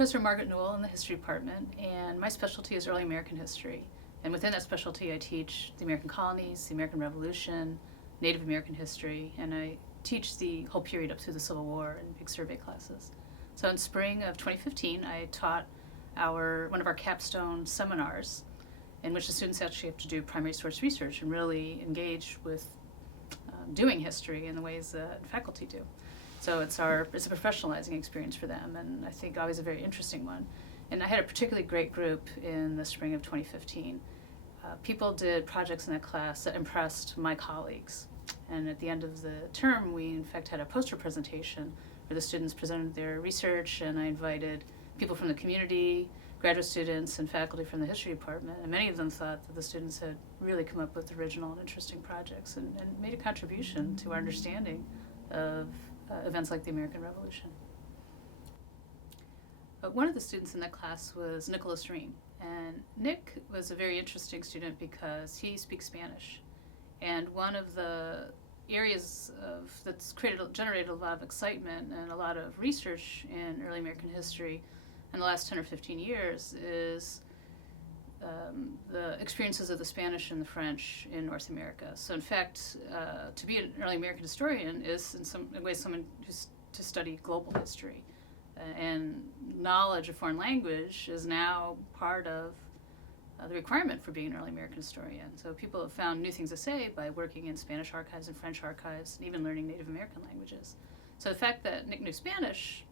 Professor Margaret Newell in the history department, and my specialty is early American history. And within that specialty, I teach the American colonies, the American Revolution, Native American history, and I teach the whole period up through the Civil War in big survey classes. So in spring of 2015, I taught one of our capstone seminars in which the students actually have to do primary source research and really engage with doing history in the ways that faculty do. So it's a professionalizing experience for them, and I think always a very interesting one. And I had a particularly great group in the spring of 2015. People did projects in that class that impressed my colleagues. And at the end of the term, we in fact had a poster presentation where the students presented their research, and I invited people from the community, graduate students, and faculty from the history department. And many of them thought that the students had really come up with original and interesting projects and made a contribution to our understanding of events like the American Revolution. One of the students in that class was Reem. And Nick was a very interesting student because he speaks Spanish. And one of the areas that's generated a lot of excitement and a lot of research in early American history in the last 10 or 15 years is the experiences of the Spanish and the French in North America. So in fact, to be an early American historian is in some ways someone who's to study global history. And knowledge of foreign language is now part of the requirement for being an early American historian. So people have found new things to say by working in Spanish archives and French archives, and even learning Native American languages. So the fact that Nick knew Spanish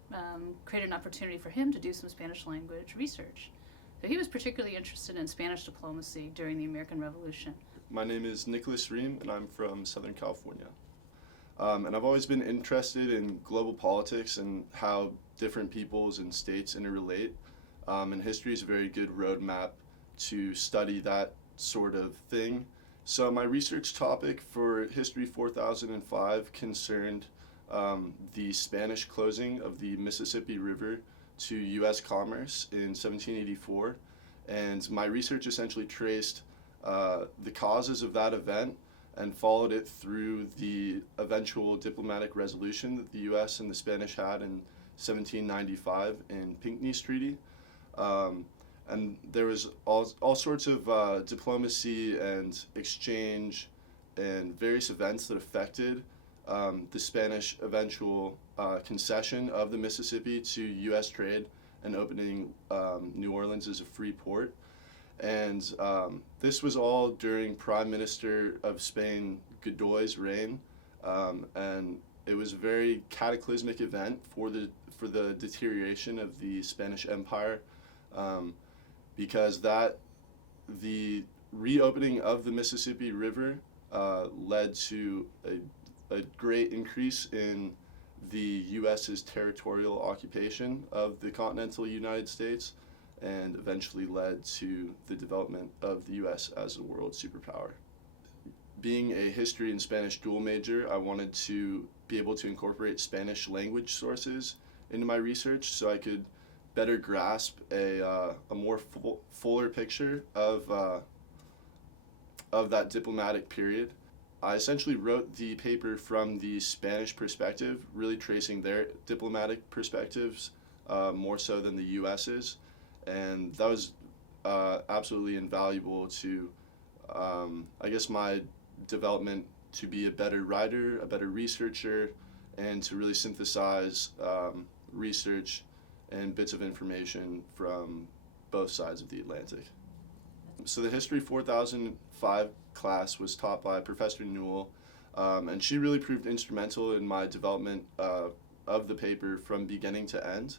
created an opportunity for him to do some Spanish language research. So he was particularly interested in Spanish diplomacy during the American Revolution. My name is Nicholas Reem, and I'm from Southern California. And I've always been interested in global politics and how different peoples and states interrelate. And history is a very good roadmap to study that sort of thing. So my research topic for History 4005 concerned the Spanish closing of the Mississippi River to U.S. commerce in 1784. And my research essentially traced the causes of that event and followed it through the eventual diplomatic resolution that the U.S. and the Spanish had in 1795 in Pinckney's Treaty. And there was all sorts of diplomacy and exchange and various events that affected the Spanish eventual concession of the Mississippi to U.S. trade and opening New Orleans as a free port. And this was all during Prime Minister of Spain Godoy's reign, and it was a very cataclysmic event for the deterioration of the Spanish Empire, because the reopening of the Mississippi River led to a great increase in the U.S.'s territorial occupation of the continental United States, and eventually led to the development of the U.S. as a world superpower. Being a history and Spanish dual major, I wanted to be able to incorporate Spanish language sources into my research so I could better grasp a more fuller picture of that diplomatic period. I essentially wrote the paper from the Spanish perspective, really tracing their diplomatic perspectives more so than the U.S.'s. And that was absolutely invaluable to, I guess, my development to be a better writer, a better researcher, and to really synthesize research and bits of information from both sides of the Atlantic. So the History 4005 class was taught by Professor Newell, and she really proved instrumental in my development of the paper from beginning to end.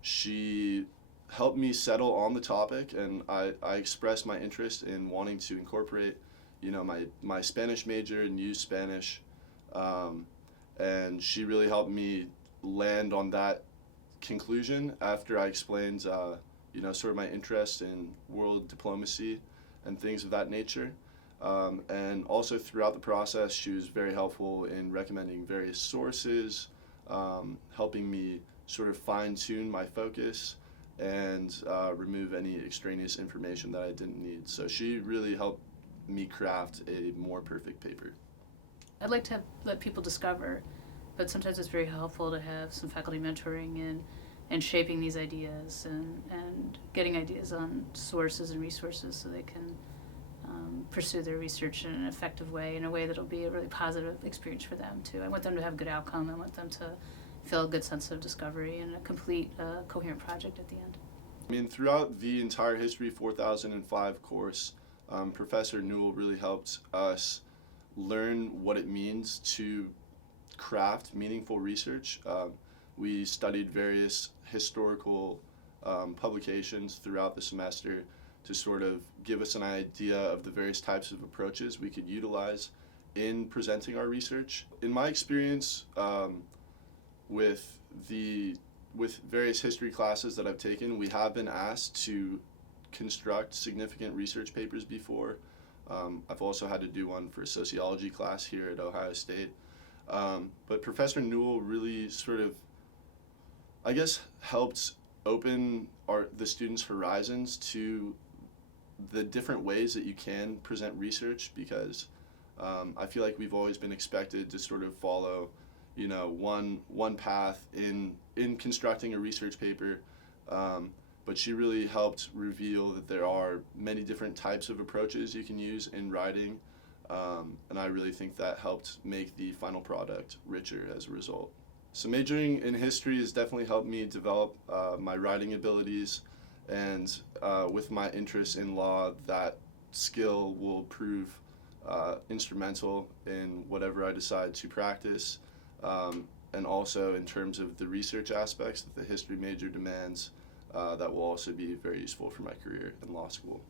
She helped me settle on the topic, and I expressed my interest in wanting to incorporate, my Spanish major and use Spanish, and she really helped me land on that conclusion after I explained, sort of my interest in world diplomacy and things of that nature. And also throughout the process, she was very helpful in recommending various sources, helping me sort of fine-tune my focus and remove any extraneous information that I didn't need. So she really helped me craft a more perfect paper. I'd like to let people discover, but sometimes it's very helpful to have some faculty mentoring in and shaping these ideas and getting ideas on sources and resources so they can pursue their research in an effective way, in a way that'll be a really positive experience for them too. I want them to have a good outcome. I want them to feel a good sense of discovery and a complete, coherent project at the end. I mean, throughout the entire History 4005 course, Professor Newell really helped us learn what it means to craft meaningful research. We studied various historical publications throughout the semester to sort of give us an idea of the various types of approaches we could utilize in presenting our research. In my experience with various history classes that I've taken, we have been asked to construct significant research papers before. I've also had to do one for a sociology class here at Ohio State. But Professor Newell really sort of, I guess, helped open the students' horizons to the different ways that you can present research, because I feel like we've always been expected to sort of follow, one path in constructing a research paper, but she really helped reveal that there are many different types of approaches you can use in writing, and I really think that helped make the final product richer as a result. So majoring in history has definitely helped me develop my writing abilities, and with my interest in law, that skill will prove instrumental in whatever I decide to practice, and also in terms of the research aspects that the history major demands, that will also be very useful for my career in law school.